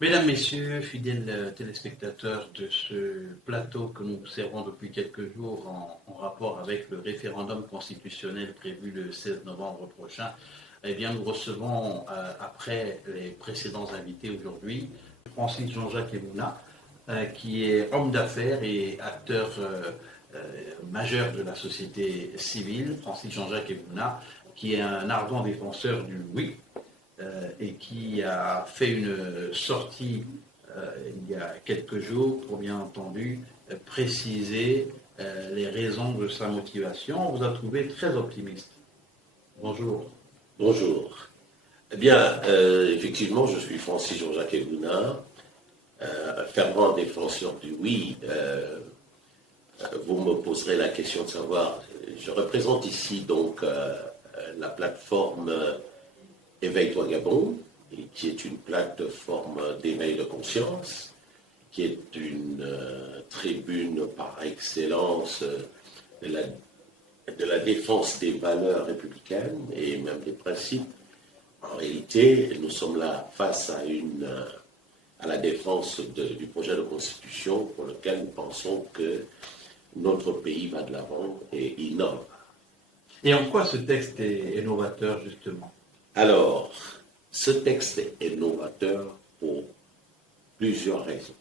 Mesdames, Messieurs, fidèles téléspectateurs de ce plateau que nous servons depuis quelques jours en rapport avec le référendum constitutionnel prévu le 16 novembre prochain, eh bien, nous recevons, après les précédents invités aujourd'hui, Francis Jean-Jacques Emouna, qui est homme d'affaires et acteur majeur de la société civile. Francis Jean-Jacques Emouna, qui est un ardent défenseur du oui, et qui a fait une sortie il y a quelques jours pour bien entendu préciser les raisons de sa motivation. On vous a trouvé très optimiste. Bonjour. Bonjour. Eh bien, effectivement, je suis Francis Jean-Jacques Emouna, fervent défenseur du oui. Vous me poserez la question de savoir, je représente ici donc la plateforme Éveille-toi Gabon, qui est une plateforme d'éveil de conscience, qui est une tribune par excellence de la défense des valeurs républicaines et même des principes. En réalité, nous sommes là face à la défense du projet de constitution pour lequel nous pensons que notre pays va de l'avant et innove. Et en quoi ce texte est novateur, justement? Alors, ce texte est novateur pour plusieurs raisons.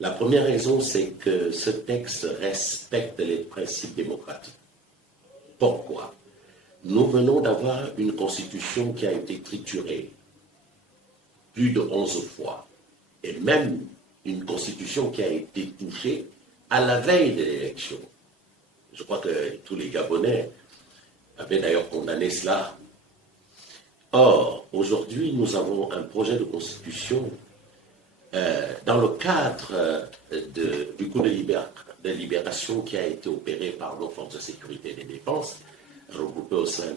La première raison, c'est que ce texte respecte les principes démocratiques. Pourquoi? Nous venons d'avoir une constitution qui a été triturée plus de 11 fois, et même une constitution qui a été touchée à la veille de l'élection. Je crois que tous les Gabonais avaient d'ailleurs condamné cela. Or, aujourd'hui, nous avons un projet de constitution dans le cadre du coup de libération qui a été opéré par nos forces de sécurité et de défense, regroupées au sein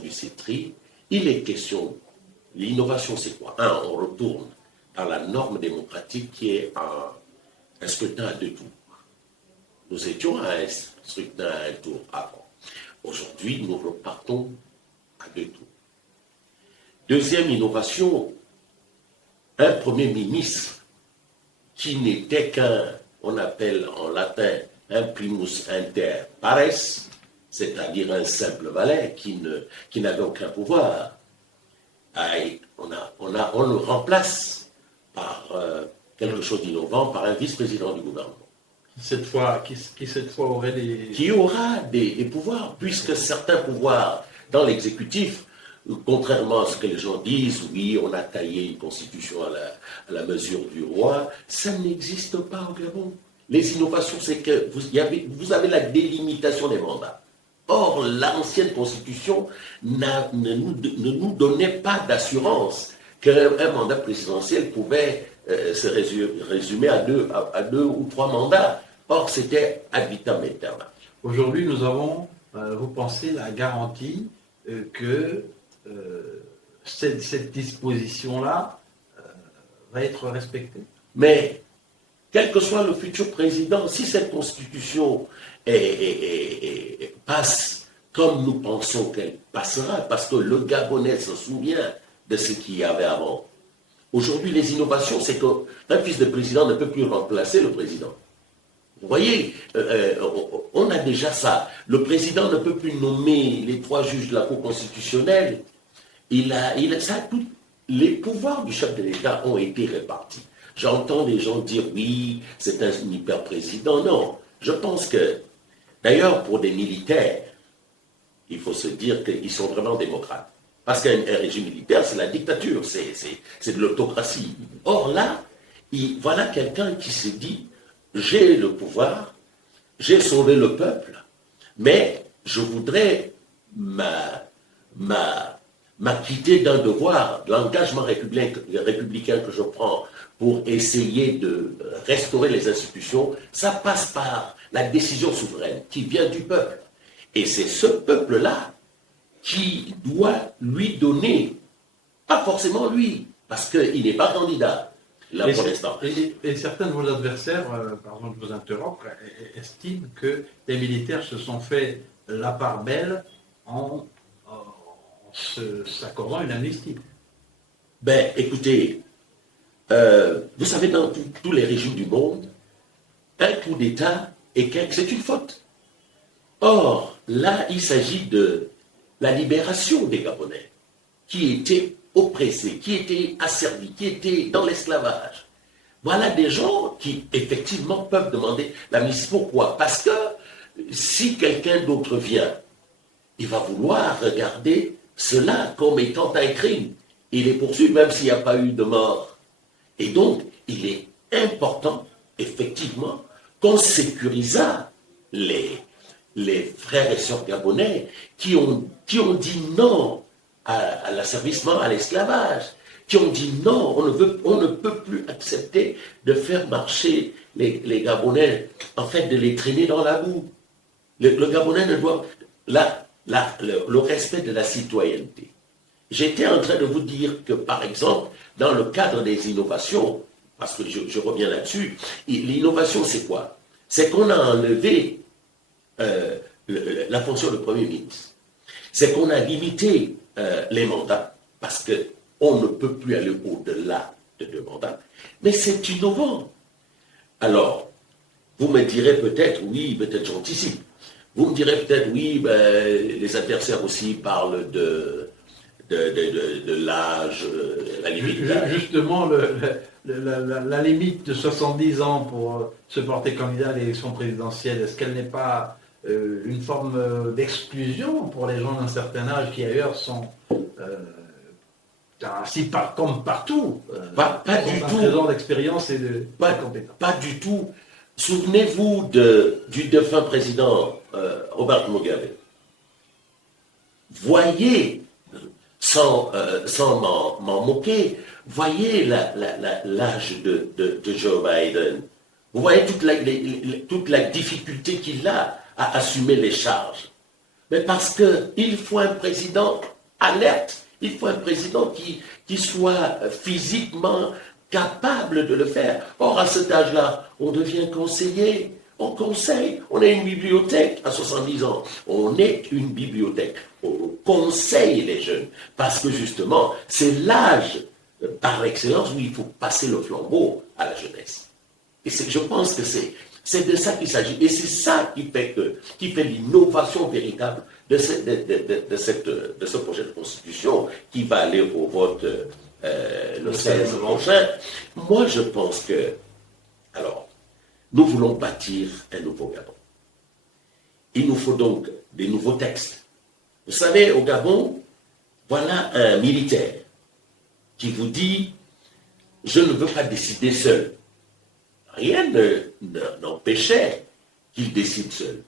du CETRI. Il est question, l'innovation c'est quoi? On retourne dans la norme démocratique qui est un scrutin à deux tours. Nous étions à un scrutin à un tour avant. Aujourd'hui, nous repartons à deux tours. Deuxième innovation, un Premier ministre qui n'était on appelle en latin un primus inter pares, c'est-à-dire un simple valet qui n'avait aucun pouvoir. On le remplace par quelque chose d'innovant, par un vice-président du gouvernement. Qui cette fois aurait des... Qui aura des pouvoirs, puisque certains pouvoirs dans l'exécutif, contrairement à ce que les gens disent, oui, on a taillé une constitution à la mesure du roi, ça n'existe pas au Gabon. Les innovations, c'est que vous avez la délimitation des mandats. Or, l'ancienne constitution ne nous donnait pas d'assurance qu'un mandat présidentiel pouvait se résumer à deux ou trois mandats. Or, c'était ad vitam aeternam. Aujourd'hui, nous avons, vous pensez, la garantie que cette disposition-là va être respectée. Mais, quel que soit le futur président, si cette constitution passe comme nous pensons qu'elle passera, parce que le Gabonais se souvient de ce qu'il y avait avant. Aujourd'hui, les innovations, c'est qu'un fils de président ne peut plus remplacer le président. Vous voyez, on a déjà ça. Le président ne peut plus nommer les 3 juges de la Cour constitutionnelle. Les pouvoirs du chef de l'État ont été répartis. J'entends des gens dire oui, c'est un hyper-président. Non, je pense que, d'ailleurs, pour des militaires, il faut se dire qu'ils sont vraiment démocrates. Parce qu'un régime militaire, c'est la dictature, c'est de l'autocratie. Or là, voilà quelqu'un qui se dit, j'ai le pouvoir, j'ai sauvé le peuple, mais je voudrais m'acquitter d'un devoir, de l'engagement républicain que je prends pour essayer de restaurer les institutions. Ça passe par la décision souveraine qui vient du peuple. Et c'est ce peuple-là qui doit lui donner, pas forcément lui, parce qu'il n'est pas candidat. Là, pour l'instant. Et certains de vos adversaires, pardon de vous interrompre, estiment que les militaires se sont fait la part belle en s'accordant une amnistie. Ben, écoutez, vous savez, dans tous les régimes du monde, un coup d'État, c'est une faute. Or, là, il s'agit de la libération des Gabonais, qui étaient oppressés, qui étaient asservis, qui étaient dans l'esclavage. Voilà des gens qui, effectivement, peuvent demander l'amnistie. Pourquoi? Parce que si quelqu'un d'autre vient, il va vouloir regarder cela comme étant un crime. Il est poursuivi, même s'il n'y a pas eu de mort. Et donc, il est important, effectivement, qu'on sécurisât les frères et sœurs gabonais qui ont dit non à l'asservissement, à l'esclavage, qui ont dit non, on ne peut plus accepter de faire marcher les Gabonais, en fait, de les traîner dans la boue. Le Gabonais ne doit... le respect de la citoyenneté. J'étais en train de vous dire que, par exemple, dans le cadre des innovations, parce que je reviens là-dessus, l'innovation, c'est quoi? C'est qu'on a enlevé la fonction de Premier ministre. C'est qu'on a limité les mandats, parce qu'on ne peut plus aller au-delà de 2 mandats. Mais c'est innovant. Alors, vous me direz peut-être, oui, peut-être gentillissime. Vous me direz peut-être, oui, les adversaires aussi parlent de l'âge, la limite d'âge. Justement, la limite de 70 ans pour se porter candidat à l'élection présidentielle, est-ce qu'elle n'est pas une forme d'exclusion pour les gens d'un certain âge qui ailleurs sont ainsi comme partout Pas du tout. présent d'expérience et de compétences. Pas du tout. Souvenez-vous du défunt président Robert Mugabe. Voyez, sans m'en moquer, voyez l'âge de Joe Biden. Vous voyez toute la difficulté qu'il a à assumer les charges. Mais parce qu'il faut un président alerte, il faut un président qui soit physiquement capable de le faire. Or, à cet âge-là, on devient conseiller, on conseille, on est une bibliothèque à 70 ans. On est une bibliothèque, on conseille les jeunes, parce que justement, c'est l'âge par excellence où il faut passer le flambeau à la jeunesse. Et je pense que c'est de ça qu'il s'agit. Et c'est ça qui fait l'innovation véritable de ce projet de constitution qui va aller au vote le 16 prochain. Moi, je pense que, alors, nous voulons bâtir un nouveau Gabon. Il nous faut donc des nouveaux textes. Vous savez, au Gabon, voilà un militaire qui vous dit « Je ne veux pas décider seul ». Rien n'empêchait qu'il décide seul.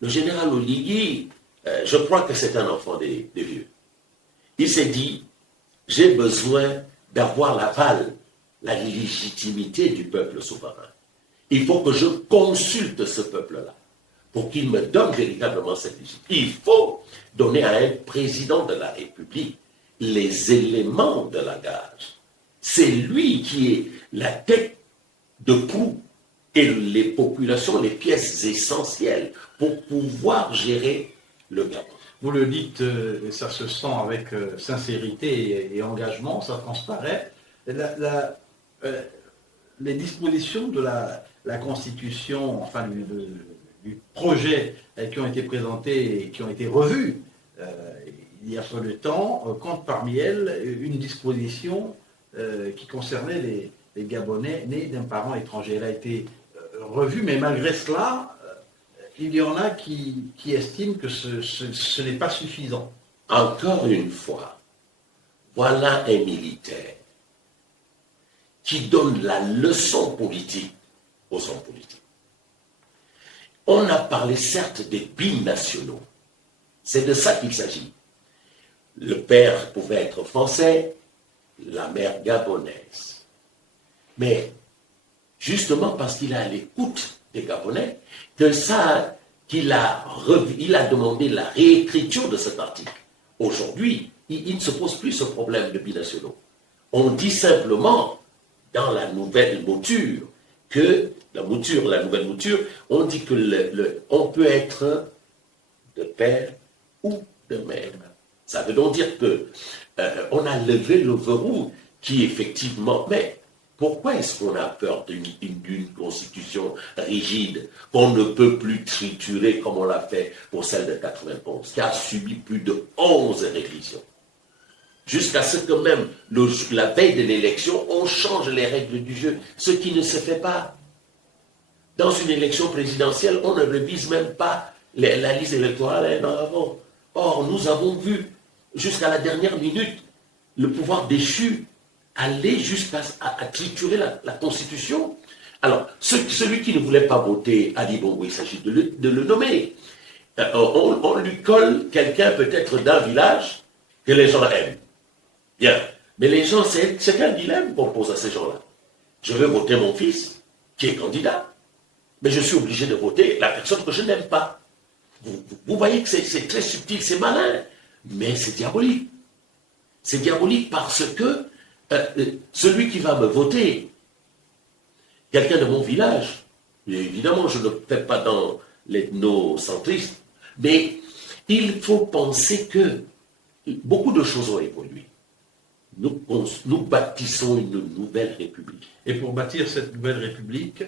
Le général Oligui, je crois que c'est un enfant des vieux. Il s'est dit, j'ai besoin d'avoir l'aval, la légitimité du peuple souverain. Il faut que je consulte ce peuple-là pour qu'il me donne véritablement cette légitimité. Il faut donner à un président de la République les éléments de langage. C'est lui qui est la tête de proue et les populations, les pièces essentielles pour pouvoir gérer le Gabon. Vous le dites, et ça se sent avec sincérité et engagement, ça transparaît. Les dispositions de la Constitution, enfin du projet qui ont été présentés et qui ont été revus il y a peu de temps, compte parmi elles une disposition qui concernait les Gabonais nés d'un parent étranger. Elle a été revue, mais malgré cela, il y en a qui estiment que ce n'est pas suffisant. Encore une fois, voilà un militaire qui donne la leçon politique aux hommes politiques. On a parlé certes des binationaux. C'est de ça qu'il s'agit. Le père pouvait être français, la mère gabonaise. Mais justement parce qu'il est à l'écoute des Gabonais, qu'il a demandé la réécriture de cet article. Aujourd'hui, il ne se pose plus ce problème de binationaux. On dit simplement, dans la nouvelle mouture, la nouvelle mouture, on dit que on peut être de père ou de mère. Ça veut donc dire que on a levé le verrou qui effectivement, mais Pourquoi est-ce qu'on a peur d'une constitution rigide qu'on ne peut plus triturer comme on l'a fait pour celle de 91, qui a subi plus de 11 révisions? Jusqu'à ce que même la veille de l'élection, on change les règles du jeu, ce qui ne se fait pas. Dans une élection présidentielle, on ne révise même pas la liste électorale un an avant. Or, nous avons vu, jusqu'à la dernière minute, le pouvoir déchu aller jusqu'à triturer la Constitution. Alors, celui qui ne voulait pas voter Ali Bongo, il s'agit de le nommer. On lui colle quelqu'un peut-être d'un village que les gens aiment. Bien. Mais les gens, c'est qu'un dilemme qu'on pose à ces gens-là. Je veux voter mon fils, qui est candidat, mais je suis obligé de voter la personne que je n'aime pas. Vous voyez que c'est très subtil, c'est malin, mais c'est diabolique. C'est diabolique parce que celui qui va me voter, quelqu'un de mon village, évidemment je ne fais pas dans l'ethnocentrisme, mais il faut penser que beaucoup de choses ont évolué. Nous bâtissons une nouvelle république. Et pour bâtir cette nouvelle république,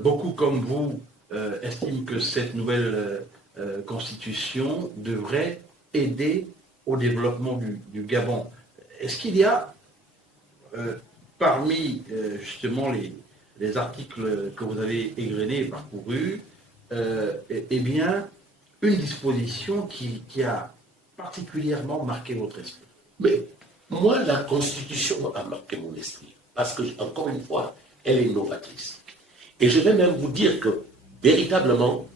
beaucoup comme vous estiment que cette nouvelle constitution devrait aider au développement du Gabon. Est-ce qu'il y a, parmi justement les articles que vous avez égrenés et parcourus, eh bien, une disposition qui a particulièrement marqué votre esprit? Mais moi, la Constitution a marqué mon esprit, parce que, encore une fois, elle est novatrice. Et je vais même vous dire que, véritablement,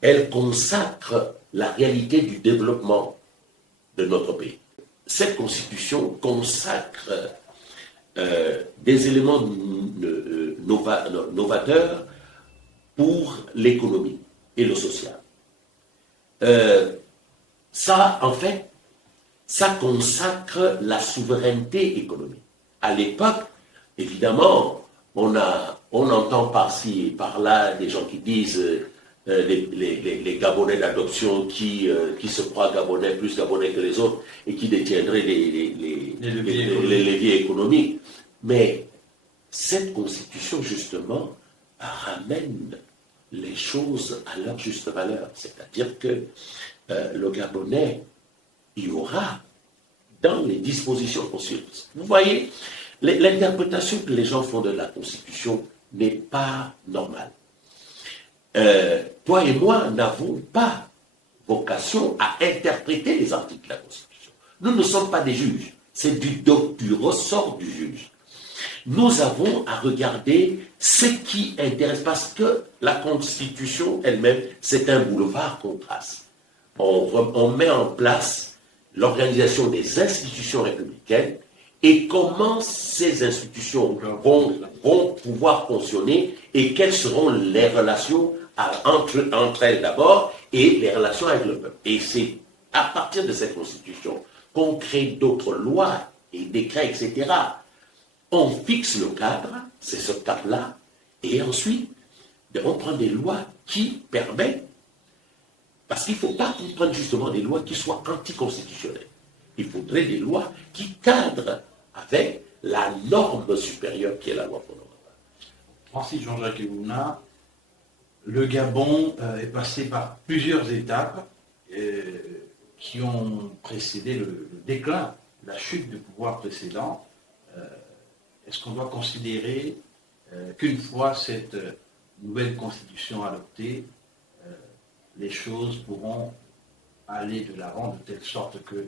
elle consacre la réalité du développement de notre pays. Cette Constitution consacre des éléments novateurs pour l'économie et le social. Ça, en fait, ça consacre la souveraineté économique. À l'époque, évidemment, on entend par-ci et par-là des gens qui disent les Gabonais d'adoption qui se croient Gabonais, plus Gabonais que les autres, et qui détiendraient les leviers économiques. Mais cette constitution, justement, ramène les choses à leur juste valeur. C'est-à-dire que le Gabonais, il y aura dans les dispositions constitutionnelles. Vous voyez, l'interprétation que les gens font de la Constitution n'est pas normale. Toi et moi n'avons pas vocation à interpréter les articles de la Constitution. Nous ne sommes pas des juges. C'est du ressort du juge. Nous avons à regarder ce qui intéresse, parce que la Constitution elle-même, c'est un boulevard qu'on trace. On met en place l'organisation des institutions républicaines et comment ces institutions vont pouvoir fonctionner et quelles seront les relations entre elles d'abord et les relations avec le peuple. Et c'est à partir de cette constitution qu'on crée d'autres lois et décrets, etc. On fixe le cadre, c'est ce cadre-là, et ensuite on prend des lois qui permettent. Parce qu'il ne faut pas qu'on prenne justement des lois qui soient anticonstitutionnelles. Il faudrait des lois qui cadrent avec la norme supérieure qui est la loi fondamentale. Francis Jean-Jacques Evouna, le Gabon est passé par plusieurs étapes qui ont précédé le déclin, la chute du pouvoir précédent. Est-ce qu'on doit considérer qu'une fois cette nouvelle constitution adoptée, les choses pourront aller de l'avant de telle sorte que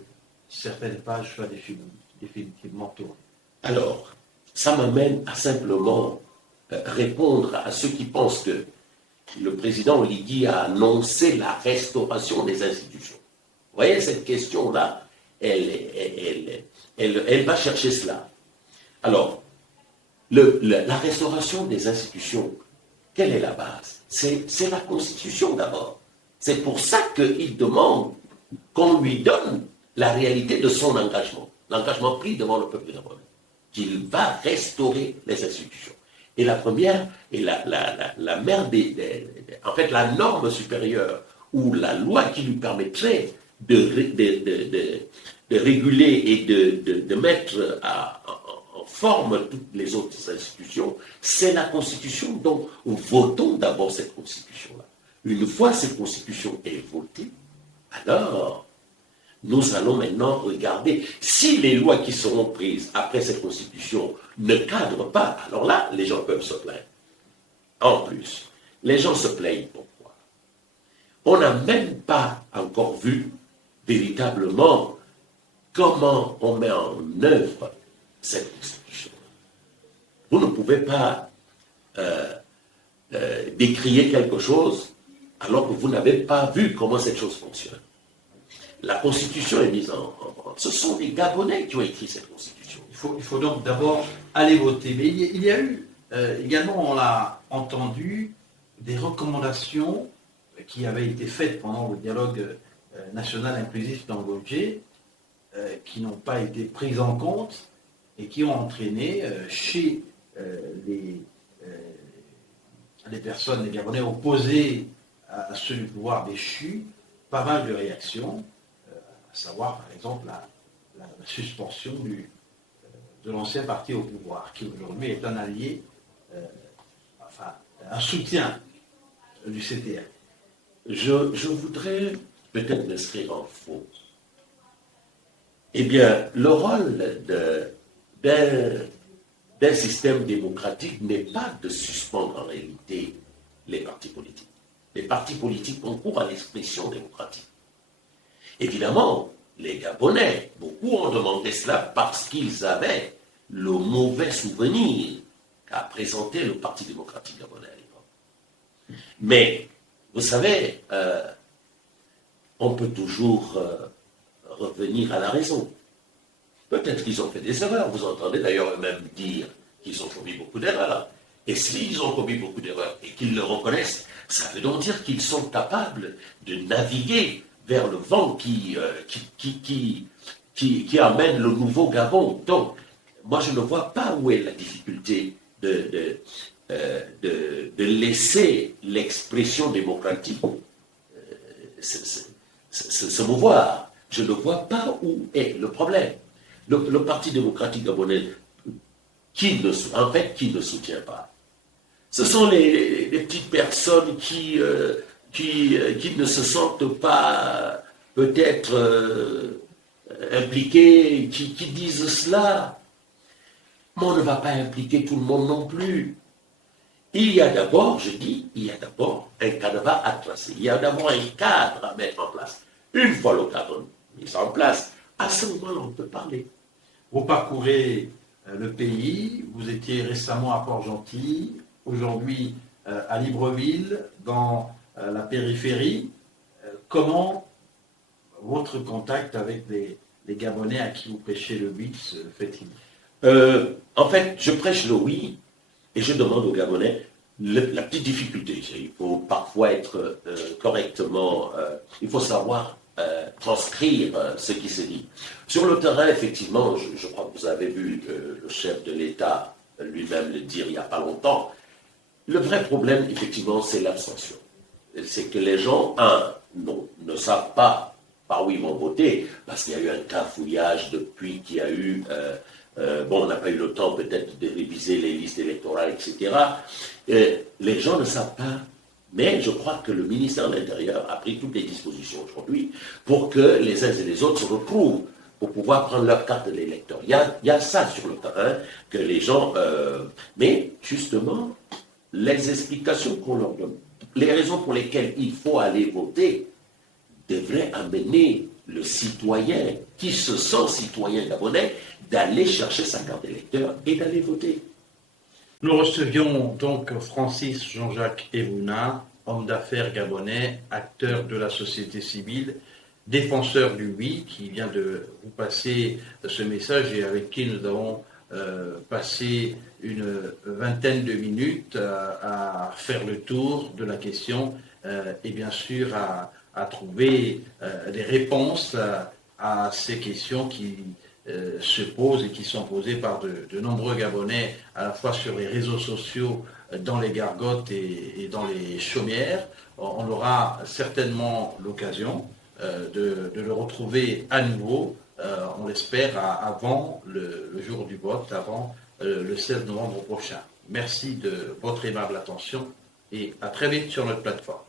certaines pages soient définitivement tournées? Alors, ça m'amène à simplement répondre à ceux qui pensent que le président Oligui a annoncé la restauration des institutions. Vous voyez, cette question-là, elle va chercher cela. Alors, la restauration des institutions, quelle est la base? C'est la Constitution d'abord. C'est pour ça qu'il demande qu'on lui donne la réalité de son engagement, l'engagement pris devant le peuple gabonais, qu'il va restaurer les institutions. Et la première, et la mère en fait, la norme supérieure, ou la loi qui lui permettrait de réguler et de mettre forme toutes les autres institutions, c'est la Constitution. Donc, votons d'abord cette Constitution-là. Une fois cette Constitution est votée, alors, nous allons maintenant regarder si les lois qui seront prises après cette Constitution ne cadrent pas. Alors là, les gens peuvent se plaindre. En plus, les gens se plaignent. Pourquoi? On n'a même pas encore vu véritablement comment on met en œuvre cette Constitution. Vous ne pouvez pas décrier quelque chose alors que vous n'avez pas vu comment cette chose fonctionne. La Constitution est mise en branle. Ce sont les Gabonais qui ont écrit cette Constitution. Il faut donc d'abord aller voter. Mais il y a eu également, on l'a entendu, des recommandations qui avaient été faites pendant le dialogue national inclusif d'Angojé, qui n'ont pas été prises en compte et qui ont entraîné chez les personnes, les Gabonais opposés à ceux du pouvoir déchu, pas mal de réactions, à savoir par exemple la suspension de l'ancien parti au pouvoir, qui aujourd'hui est un allié, un soutien du CTM. Je voudrais peut-être m'inscrire en faux. Eh bien, le rôle d'un système démocratique n'est pas de suspendre en réalité les partis politiques. Les partis politiques concourent à l'expression démocratique. Évidemment, les Gabonais, beaucoup ont demandé cela parce qu'ils avaient le mauvais souvenir qu'a présenté le Parti démocratique gabonais à l'époque. Mais, vous savez, on peut toujours revenir à la raison. Peut-être qu'ils ont fait des erreurs. Vous entendez d'ailleurs eux-mêmes dire qu'ils ont commis beaucoup d'erreurs. Et s'ils ont commis beaucoup d'erreurs et qu'ils le reconnaissent, ça veut donc dire qu'ils sont capables de naviguer vers le vent qui amène le nouveau Gabon. Donc, moi, je ne vois pas où est la difficulté de laisser l'expression démocratique se mouvoir. Je ne vois pas où est le problème. Le Parti démocratique gabonais, qui ne soutient pas. Ce sont les petites personnes qui ne se sentent pas peut-être impliquées, qui disent cela. Mais on ne va pas impliquer tout le monde non plus. Il y a d'abord, un canevas à tracer. Il y a d'abord un cadre à mettre en place. Une fois le cadre mis en place, à ce moment-là, on peut parler. Vous parcourez le pays, vous étiez récemment à Port-Gentil, aujourd'hui à Libreville, dans la périphérie. Comment votre contact avec les Gabonais à qui vous prêchez le oui se fait-il? En fait, je prêche le oui et je demande aux Gabonais la petite difficulté. Il faut parfois être correctement, il faut savoir transcrire ce qui se dit. Sur le terrain, effectivement, je crois que vous avez vu le chef de l'État lui-même le dire il n'y a pas longtemps. Le vrai problème, effectivement, c'est l'abstention. C'est que les gens, ne savent pas par où ils vont voter, parce qu'il y a eu un cafouillage depuis qu'il y a eu... on n'a pas eu le temps peut-être de réviser les listes électorales, etc. Les gens ne savent pas. Mais je crois que le ministère de l'Intérieur a pris toutes les dispositions aujourd'hui pour que les uns et les autres se retrouvent pour pouvoir prendre leur carte de l'électeur. Il y a ça sur le terrain que les gens... mais justement, les explications qu'on leur donne, les raisons pour lesquelles il faut aller voter, devraient amener le citoyen qui se sent citoyen gabonais d'aller chercher sa carte d'électeur et d'aller voter. Nous recevions donc Francis Jean-Jacques Evouna, homme d'affaires gabonais, acteur de la société civile, défenseur du oui, qui vient de vous passer ce message et avec qui nous avons passé une vingtaine de minutes à faire le tour de la question et bien sûr à trouver des réponses à ces questions qui se posent et qui sont posées par de nombreux Gabonais, à la fois sur les réseaux sociaux, dans les gargotes et dans les chaumières. On aura certainement l'occasion de le retrouver à nouveau, on l'espère, avant le jour du vote, avant le 16 novembre prochain. Merci de votre aimable attention et à très vite sur notre plateforme.